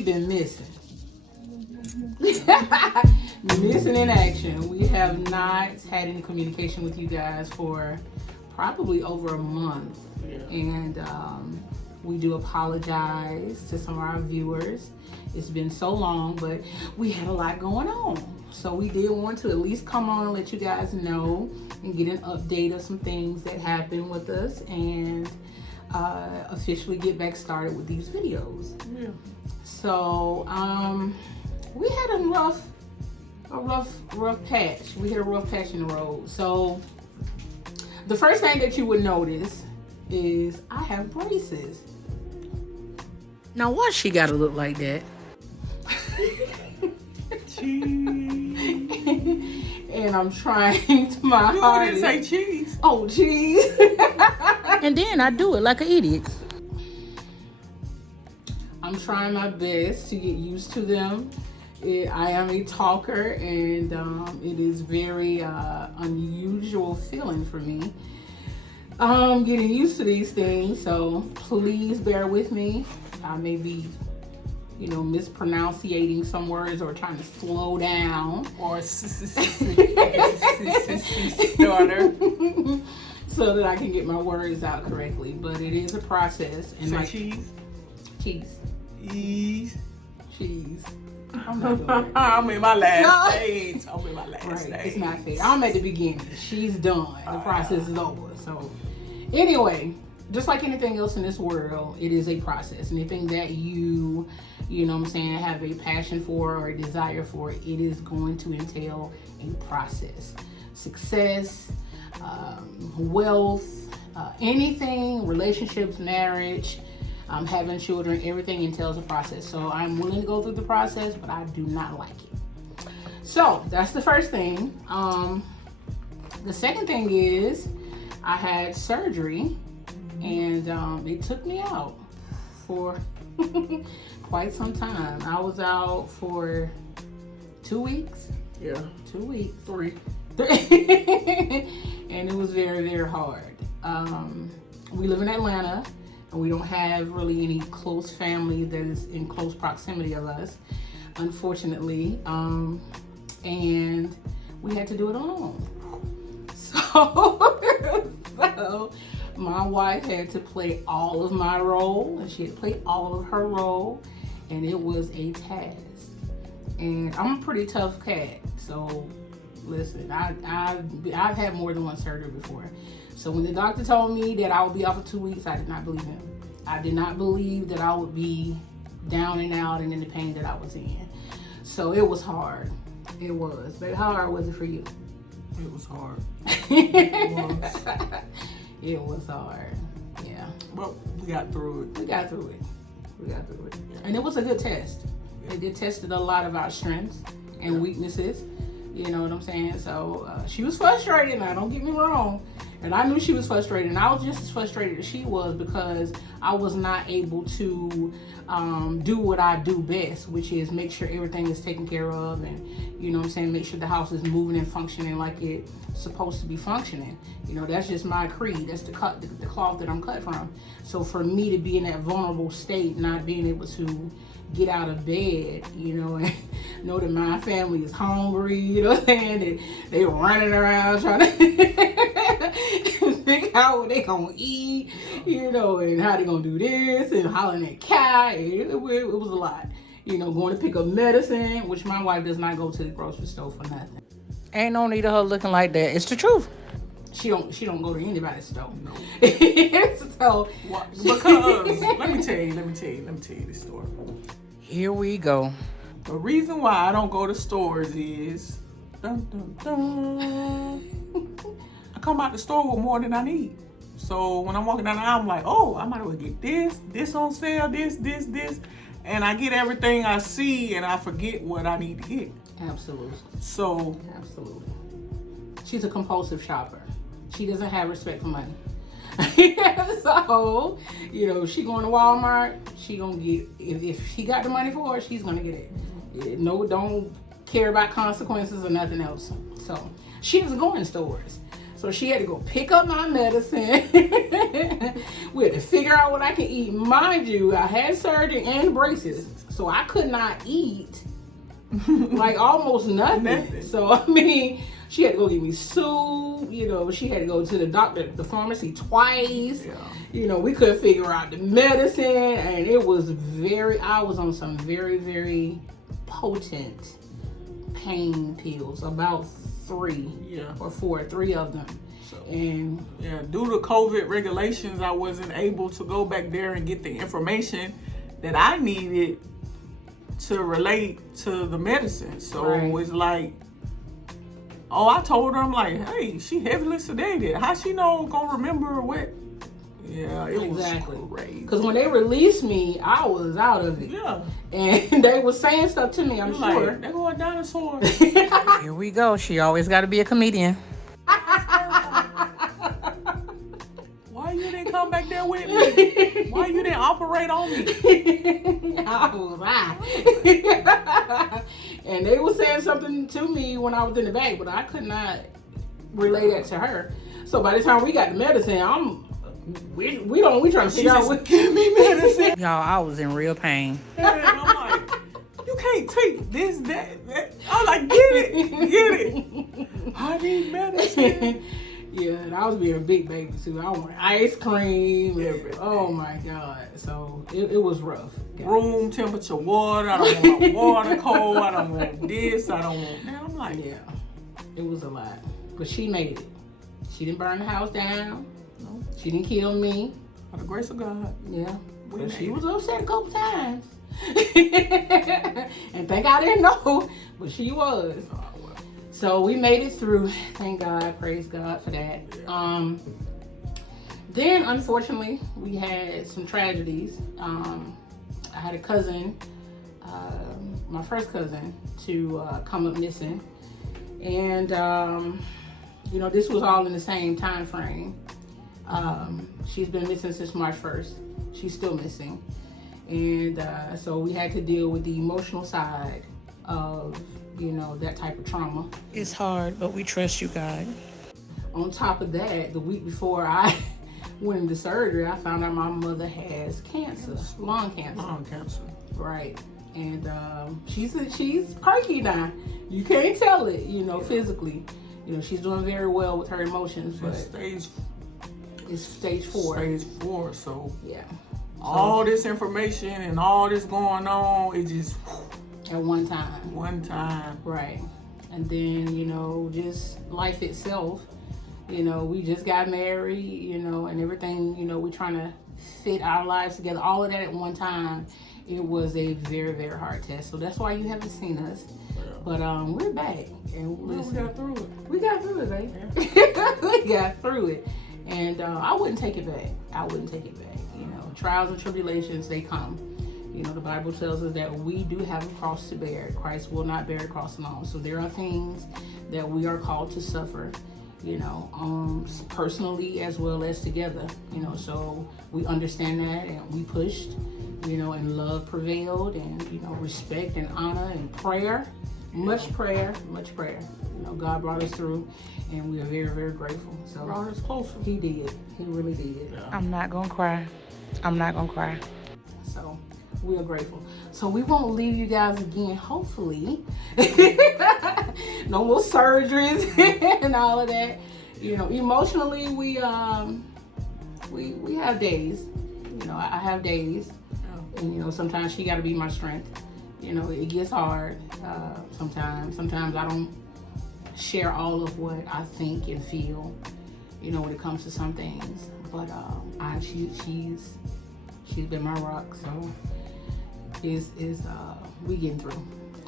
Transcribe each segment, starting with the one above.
we've been missing. Missing in action. We have not had any communication with you guys for probably over a month. Yeah. And we do apologize to some of our viewers. It's been so long, but we had a lot going on. So we did want to at least come on and let you guys know and get an update of some things that happened with us and officially get back started with these videos. Yeah. So we had a rough patch. We hit a rough patch in the road. So the first thing that you would notice is I have braces. Now why she gotta look like that? Cheese. And I'm trying to my You hardest. didn't say cheese. Oh, cheese. And then I do it like an idiot. I'm trying my best to get used to them. I am a talker, and it is very unusual feeling for me. Getting used to these things, so please bear with me. I may be, mispronunciating some words or trying to slow down. Or daughter. So that I can get my words out correctly. But it is a process. And Say cheese. Cheese. Cheese. Cheese. I'm not doing it. I'm in my last No. stage. I'm in my last Right, stage. it's not fair. I'm at the beginning. She's done. The process is over. So, anyway, just like anything else in this world, it is a process. Anything that you have a passion for or a desire for, it is going to entail a process. Success, wealth, anything, relationships, marriage, having children, everything entails a process. So I'm willing to go through the process, but I do not like it. So that's the first thing. The second thing is I had surgery, and it took me out for quite some time. I was out for 2 weeks. Yeah. 2 weeks. 3. And it was very, very hard. We live in Atlanta, and we don't have really any close family that is in close proximity of us, unfortunately. And we had to do it alone. So my wife had to play all of my role, and she had to play all of her role, and it was a task. And I'm a pretty tough cat, so listen, I've had more than one surgery before. So when the doctor told me that I would be off for 2 weeks, I did not believe him. I did not believe that I would be down and out and in the pain that I was in. So it was hard. It was. But how hard was it for you? It was hard. It was hard. Yeah. But we got through it. We got through it. And it was a good test. It tested a lot of our strengths and weaknesses. You know what I'm saying? So she was frustrated. Now, don't get me wrong. And I knew she was frustrated. And I was just as frustrated as she was, because I was not able to do what I do best, which is make sure everything is taken care of, and make sure the house is moving and functioning like it's supposed to be functioning. That's just my creed. That's the cloth that I'm cut from. So for me to be in that vulnerable state, not being able to get out of bed, and know that my family is hungry, and they running around trying to figure out what they gonna eat, and how they gonna do this, and hollering at cat. It was a lot. Going to pick up medicine, which my wife does not go to the grocery store for nothing. Ain't no need of her looking like that. It's the truth. She don't go to anybody's store. No. So Because let me tell you this story. Here we go. The reason why I don't go to stores is dun, dun, dun. I come out the store with more than I need. So when I'm walking down the aisle, I'm like, oh, I might as well get this on sale, this. And I get everything I see, and I forget what I need to get. Absolutely. Absolutely. She's a compulsive shopper. She doesn't have respect for money. So, she going to Walmart, she gonna get, if she got the money for it, she's gonna get it. Don't care about consequences or nothing else. So she doesn't go in stores. So she had to go pick up my medicine. We had to figure out what I can eat. Mind you, I had surgery and braces, so I could not eat like almost nothing. So I mean, she had to go get me soup. You know, she had to go to the pharmacy twice. Yeah. You know, we couldn't figure out the medicine, and I was on some very, very potent pain pills, about 3 or 4, 3 of them. So, and due to COVID regulations, I wasn't able to go back there and get the information that I needed to relate to the medicine. So it's like, I told her, I'm like, hey, she heavily sedated. How she gonna remember what? Yeah, it was crazy. Because when they released me, I was out of it. Yeah. And they were saying stuff to me, I'm sure. Like, there go a dinosaur. Here we go. She always got to be a comedian. Why you didn't come back there with me? Why you didn't operate on me? I was out. And they were saying something to me when I was in the back, but I could not relay that to her. So by the time we got the medicine, we trying to figure out what. Give me medicine. Y'all, I was in real pain. And I'm like, you can't take this, that. I'm like, get it. I need medicine. Yeah, and I was being a big baby too. I wanted ice cream. Everything. Oh my God. So it was rough. Room temperature water. I don't want water cold. I don't want this. I don't want that. I'm like, yeah, it was a lot. But she made it. She didn't burn the house down. No. She didn't kill me. By the grace of God. Yeah. But she was upset a couple times. And thank God I didn't know, but she was. So we made it through. Thank God. Praise God for that. Then, unfortunately, we had some tragedies. I had a cousin, my first cousin, to come up missing. And, this was all in the same time frame. She's been missing since March 1st. She's still missing. And so we had to deal with the emotional side of that type of trauma. It's hard, but we trust you, God. On top of that, the week before I went into surgery, I found out my mother has cancer, lung cancer. Lung cancer. Right. And she's perky now. You can't tell it, physically. She's doing very well with her emotions, but it's stage 4. Stage 4, so yeah. All this information and all this going on, it just at one time. Right. And then, just life itself, we just got married, and everything, we trying to fit our lives together, all of that at one time. It was a very, very hard test. So that's why you haven't seen us. Yeah. But we're back. And listen, we got through it. We got through it, baby. Yeah. We got through it. And I wouldn't take it back. Trials and tribulations, they come. The Bible tells us that we do have a cross to bear. Christ will not bear a cross alone. So there are things that we are called to suffer, personally as well as together. So we understand that, and we pushed, and love prevailed, and, respect and honor and prayer. Much prayer. God brought us through, and we are very, very grateful. So brought us closer. He did. He really did. Yeah. I'm not gonna cry. So we are grateful. So we won't leave you guys again, hopefully. No more surgeries and all of that. Emotionally, we have days. I have days. And, sometimes she got to be my strength. It gets hard sometimes. Sometimes I don't share all of what I think and feel, when it comes to some things. But she's been my rock. So we getting through.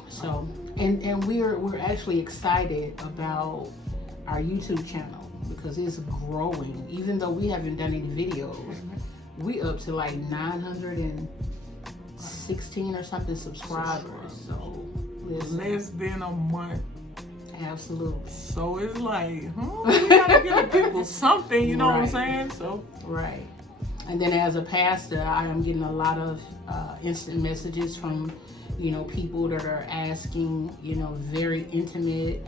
So and we're actually excited about our YouTube channel because it's growing. Even though we haven't done any videos, we up to like 916 or something subscribers. So less than a month. Absolutely. So it's like, we gotta give people something, you know what I'm saying? So right. And then as a pastor, I am getting a lot of instant messages from, people that are asking, very intimate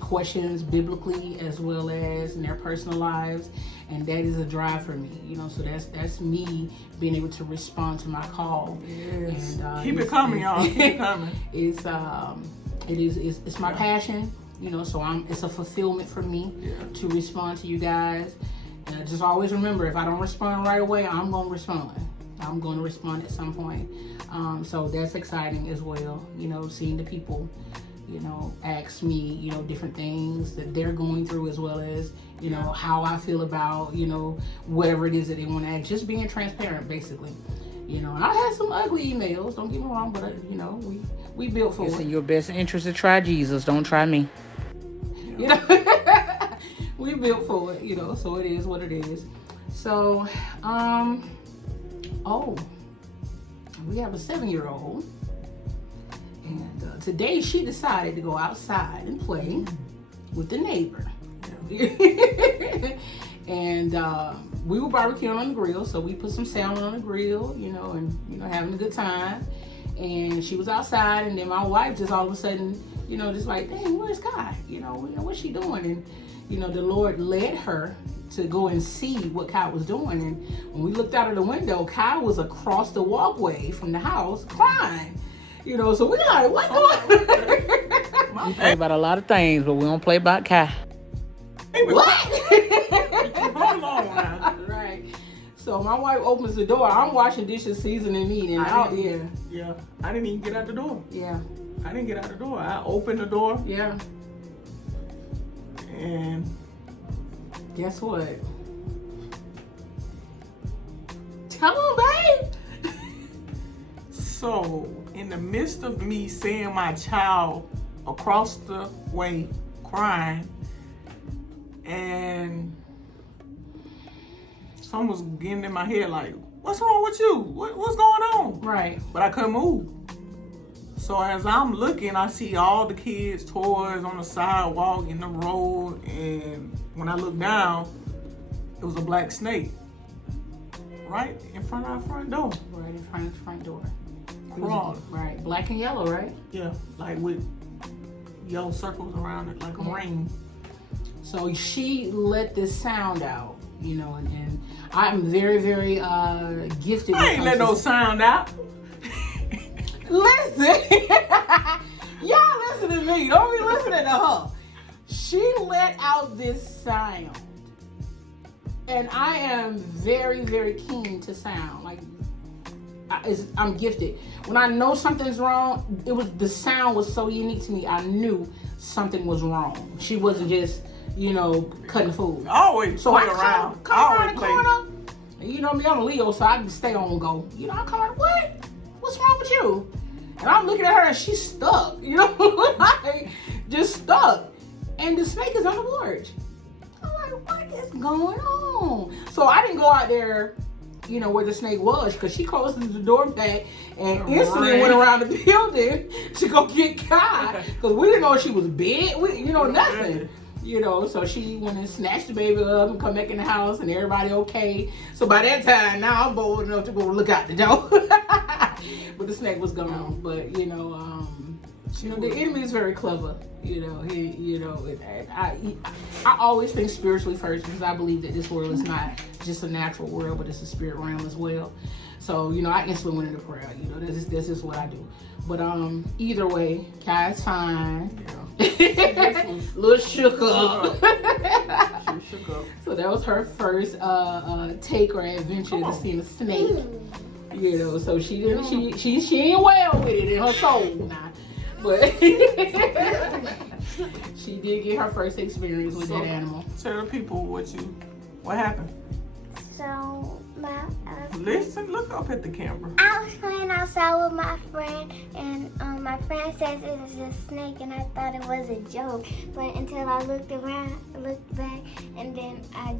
questions biblically as well as in their personal lives, and that is a drive for me, so that's me being able to respond to my call. Yes. And Keep it coming, y'all. Keep it coming. It's my passion, so it's a fulfillment for me to respond to you guys. Just always remember, if I don't respond right away, I'm going to respond. I'm going to respond at some point. So that's exciting as well, seeing the people ask me, different things that they're going through, as well as, how I feel about, whatever it is that they want to ask. Just being transparent, basically. I had some ugly emails, don't get me wrong, but, we built for It's it. in your best interest to try Jesus. Don't try me. We built for it, so it is what it is. So, we have a 7-year-old. And today she decided to go outside and play with the neighbor. And we were barbecuing on the grill, so we put some salmon on the grill, and having a good time. And she was outside, and then my wife just all of a sudden, just like, dang, where's Kai? What's she doing? And the Lord led her to go and see what Kai was doing. And when we looked out of the window, Kai was across the walkway from the house crying. So we like, what's going on? We play about a lot of things, but we don't play about Kai. What? Hold on now. Right. So my wife opens the door. I'm washing dishes, seasoning meat, and I didn't even get out the door. Yeah. I didn't get out the door. I opened the door. Yeah. And guess what? Tell him, babe. so, in the midst of me seeing my child across the way crying, and someone was getting in my head like, what's wrong with you? What's going on? Right. But I couldn't move. So as I'm looking, I see all the kids' toys on the sidewalk, in the road, and when I look down, it was a black snake right in front of our front door. Right in front of the front door. Crawling. Right. Black and yellow, right? Yeah, like with yellow circles around it, like a ring. So she let this sound out, and I'm very, very gifted. I ain't let no sound out. Listen, y'all listen to me. Don't be listening to her. She let out this sound, and I am very, very keen to sound. Like I'm gifted. When I know something's wrong, the sound was so unique to me. I knew something was wrong. She wasn't just cutting food. I always So play I around. come around the corner. And you know me, I'm a Leo, so I can stay on go. I come around, what's wrong with you? And I'm looking at her and she's stuck, like, just stuck. And the snake is on the porch. I'm like, what is going on? So I didn't go out there, where the snake was, because she closed the door back and instantly went around the building to go get Kai, because we didn't know if she was big, nothing. So she went and snatched the baby up and come back in the house, and everybody okay. So by that time, now I'm bold enough to go look out the door. But the snake was gone. But the enemy is very clever. I always think spiritually first, because I believe that this world is not just a natural world, but it's a spirit realm as well. So I instantly went into prayer. This is what I do. But either way, Kai's fine. Little shook up. She shook up. So that was her first take or adventure to seeing a snake. So she didn't. She ain't well with it in her soul now, but she did get her first experience with that animal. Tell the people what happened. So Listen, look up at the camera. I was playing outside with my friend, and my friend says it was a snake, and I thought it was a joke. But until I looked back, and then I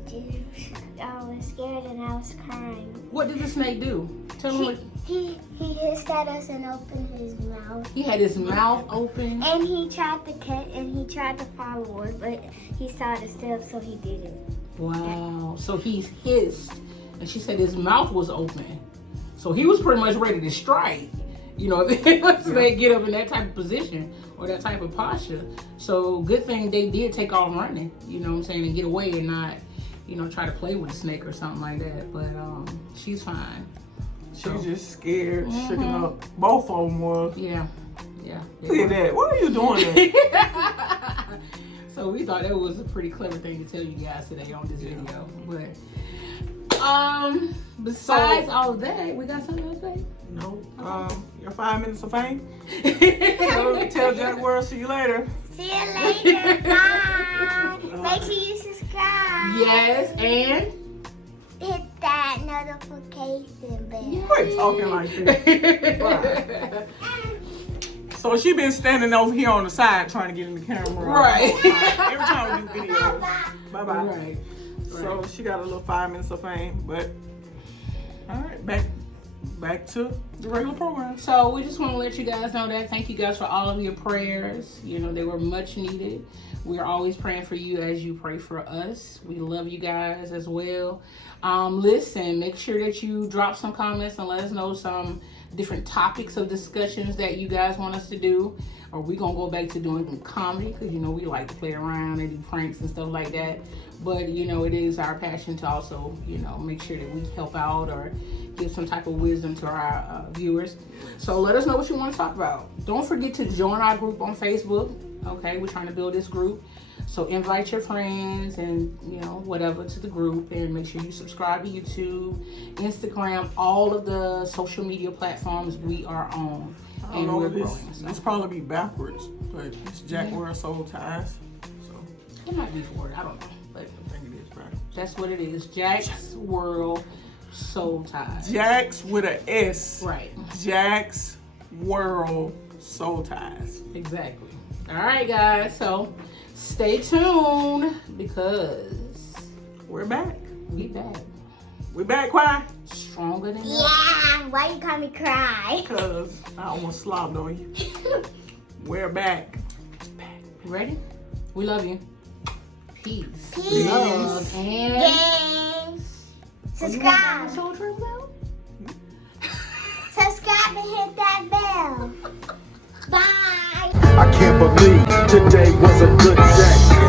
was scared and I was crying. What did the snake do? Tell me. He hissed at us and opened his mouth. He had his mouth open. And he tried to follow her, but he saw the steps, so he did it. Wow. So he's hissed. And she said his mouth was open. So he was pretty much ready to strike. You know, if they get up in that type of position or that type of posture. So good thing they did take off running, you know what I'm saying, and get away and not, you know, try to play with a snake or something like that. But she's fine. She's just scared, shaking up. Both of them was. Yeah. Look at that. Why are you doing that? So we thought that was a pretty clever thing to tell you guys today on this video. But besides all of that, we got something else to say? No. Your 5 minutes of fame. So tell Jack World, see you later. See you later. Bye. Make sure you subscribe. Yes, and Hit that notification bell. Quit talking like that. So she been standing over here on the side trying to get in the camera. Right. Every time we do videos. Bye-bye. Right. So she got a little 5 minutes of fame, but all right, back to the regular program. So we just want to let you guys know that thank you guys for all of your prayers. You know, they were much needed. We're always praying for you as you pray for us. We love you guys as well. Listen, make sure that you drop some comments and let us know some different topics of discussions that you guys want us to do. Or we're going to go back to doing some comedy because, you know, we like to play around and do pranks and stuff like that. But, you know, it is our passion to also, you know, make sure that we help out or give some type of wisdom to our viewers. So let us know what you want to talk about. Don't forget to join our group on Facebook. Okay, we're trying to build this group. So invite your friends and, you know, whatever to the group, and make sure you subscribe to YouTube, Instagram, all of the social media platforms we are on. I don't know what this probably be backwards, but it's Jack World Soul Ties. So it might be forward, I don't know. But I think it is right. that's what it is. Jack's World Soul Ties. Jack's with an S. Right. Jack's World Soul Ties. Exactly. All right, guys. So stay tuned because We're back. we back. We back, Quai? Stronger than ever. Yeah. Why you call me cry? Because I almost slobbed on you. We're back. Ready? We love you. Peace. Peace. Love and Games. Subscribe. Soul Trail Bell? Subscribe and hit that bell. Bye. I can't believe today was a good day.